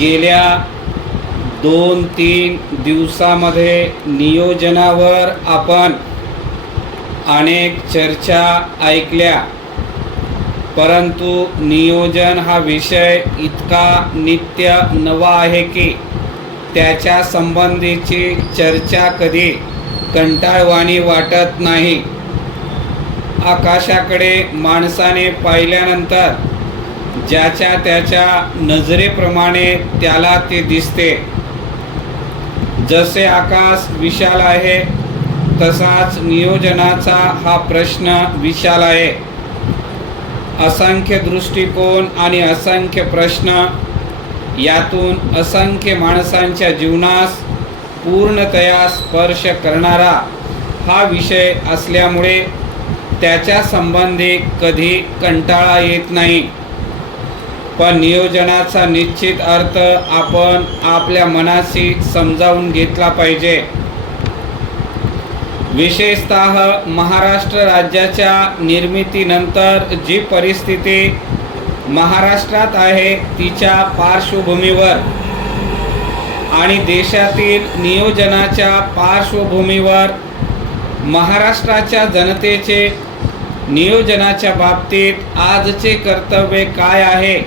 गेल्या 2-3 दिवसामध्ये नियोजनावर आपण अनेक चर्चा ऐकल्या, परंतु नियोजन हा विषय इतका नित्य नवा आहे की त्याच्या संबंधीची चर्चा कधी कंटाळवाणी वाटत नाही. आकाशाकडे माणसाने पाहिल्यानंतर ज्याच्या त्याच्या नजरेप्रमाणे त्याला ते दिसते. जसे आकाश विशाल आहे तसाच नियोजनाचा हा प्रश्न विशाल आहे. असंख्य दृष्टिकोन आणि असंख्य प्रश्न, यातून असंख्य माणसांच्या जीवनास पूर्णतया स्पर्श करणारा हा विषय असल्यामुळे त्याच्या संबंधी कधी कंटाळा येत नाही. पण नियोजनाचा निश्चित अर्थ आपण आपल्या मनाशी समजावून घेतला पाहिजे. विशेषतः महाराष्ट्र राज्याच्या निर्मितीनंतर जी परिस्थिती महाराष्ट्रात आहे तिच्या पार्श्वभूमीवर आणि देशातील नियोजनाच्या पार्श्वभूमीवर महाराष्ट्राच्या जनतेचे नियोजनाच्या बाबतीत आजचे कर्तव्य काय आहे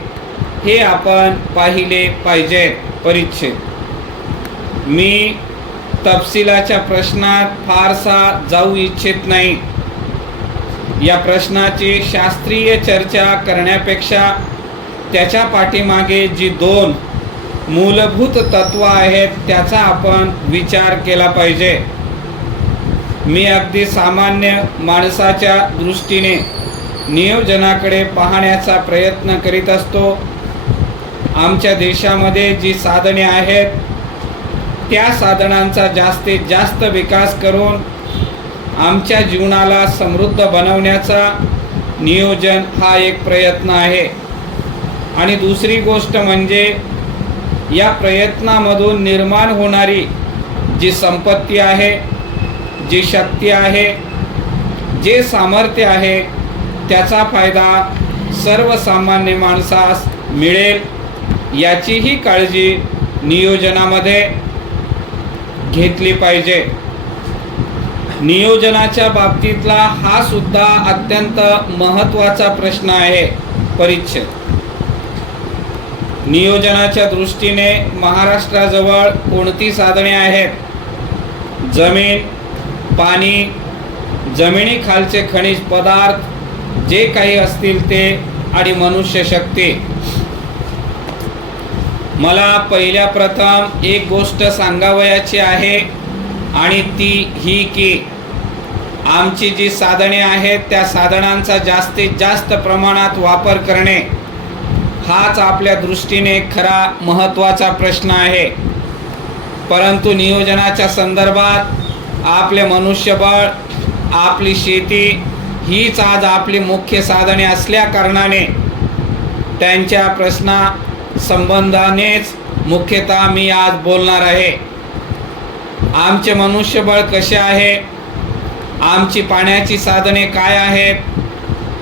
हे आपण पाहिले पाहिजे. परिच्छेद. मी तपशिलाच्या प्रश्नात फारसा जाऊ इच्छित नाही. या प्रश्नाची शास्त्रीय चर्चा करण्यापेक्षा त्याच्या पाठीमागे जी 2 मूलभूत तत्व आहेत त्याचा आपण विचार केला पाहिजे. मी अगदी सामान्य माणसाच्या दृष्टीने नियोजनाकडे पाहण्याचा प्रयत्न करीत असतो. आमच्या देशामध्ये जी साधने आहेत त्या साधनांचा जास्तीत जास्त विकास करून आमच्या जीवनाला समृद्ध बनवण्याचा नियोजन हा एक प्रयत्न आहे. आणि दुसरी गोष्ट म्हणजे या प्रयत्नामधून निर्माण होणारी जी संपत्ती आहे, जी शक्ती आहे, जे सामर्थ्य आहे त्याचा फायदा सर्वसामान्य माणसास मिळेल याचीही काळजी नियोजनामध्ये घेतली पाहिजे. नियोजनाच्या बाबतीतला हा सुद्धा अत्यंत महत्त्वाचा प्रश्न आहे. परिच्छेद. नियोजनाच्या दृष्टीने महाराष्ट्राजवळ कोणती साधने आहेत? जमीन, पाणी, जमिनीखालचे खनिज पदार्थ जे काही असतील ते आणि मनुष्यशक्ती. मला पहिल्या प्रथम एक गोष्ट सांगावयाची आहे आणि ती ही की आमची जी साधने आहेत त्या साधनांचा जास्तीत जास्त प्रमाणात वापर करणे हाच आपल्या दृष्टीने खरा महत्त्वाचा प्रश्न आहे. परंतु नियोजनाच्या संदर्भात आपले मनुष्यबळ, आपली शेती हीच आज आपली मुख्य साधने असल्या कारणाने त्यांच्या प्रश्ना संबंधानेच मुख्यतः मी आज बोलणार आहे. आमचे मनुष्यबळ कसे आहे, आमची पाण्याची साधने काय आहेत,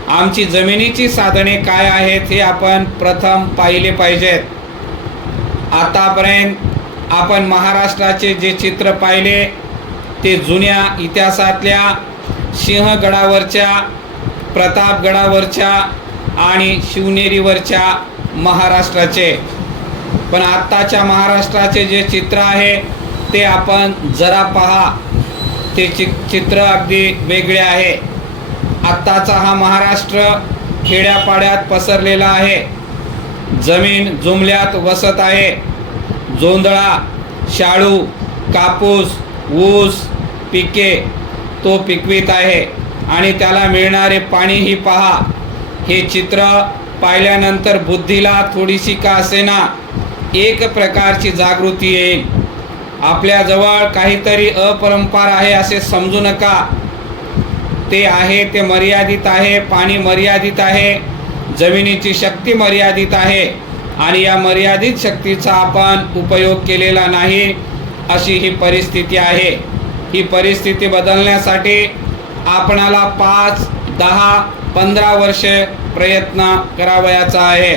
आमची जमिनीची साधने काय आहेत हे आपण प्रथम पाहिले पाहिजेत. आतापर्यंत आपण महाराष्ट्राचे जे चित्र पाहिले ते जुन्या इतिहासातल्या सिंहगडावरच्या, प्रतापगडावरच्या आणि शिवनेरीवरच्या महाराष्ट्राचे. पण आत्ताच्या महाराष्ट्राचे जे चित्र आहे ते आपण जरा पहा. ते चित्र अगदी वेगळे आहे. आत्ताचा हा महाराष्ट्र खेड्यापाड्यात पसरलेला आहे. जमीन जुमल्यात वसत आहे. जोंधळा, शाळू, कापूस, ऊस पिके तो पिकवीत आहे आणि त्याला मिळणारे पाणीही पहा. हे चित्र पाहिल्यानंतर बुद्धीला थोडीशी का असेना एक प्रकारची जागृती येईल. आपल्याजवळ काहीतरी अपरंपार आहे असे समजू नका. ते आहे ते मर्यादित आहे. पाणी मर्यादित आहे, जमिनीची शक्ती मर्यादित आहे आणि या मर्यादित शक्तीचा आपण उपयोग केलेला नाही अशी ही परिस्थिती आहे. ही परिस्थिती बदलण्यासाठी आपणाला 5, 10, 15 वर्षे प्रयत्न करावयाचा आहे.